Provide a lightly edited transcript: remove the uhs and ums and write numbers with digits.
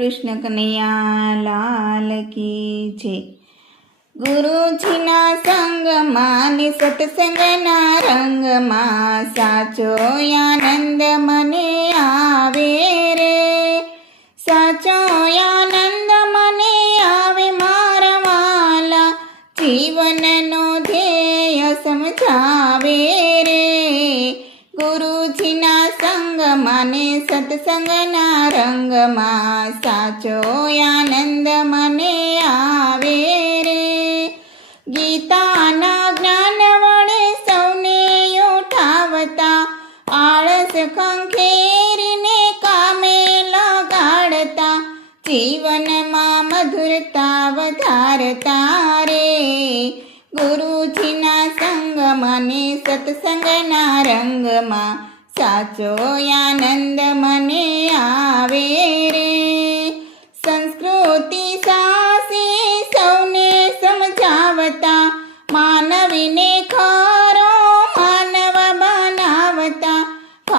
કૃષ્ણ કનૈયા લાલ કી જય। ગુરુજીના સંગમાં ને સત્સંગના રંગમાં સાચો આનંદ મને આવે રે, સાચો આનંદ મને આવે મારા વાલા, જીવનનો ધ્યેય સમજાવે રે। ગુરુજીના સંગમાં ને સત્સંગના રંગમાં સાચો આનંદ મને આવે રે। ગીતાના જ્ઞાન વડે સૌને ઉઠાવતા, આળસ ખંખેરીને કામે લગાડતા, જીવનમાં મધુરતા વધારતા રે। ગુરુજીના સંગમાં ને સત્સંગના રંગમાં સાચો આનંદ મને આવે રે।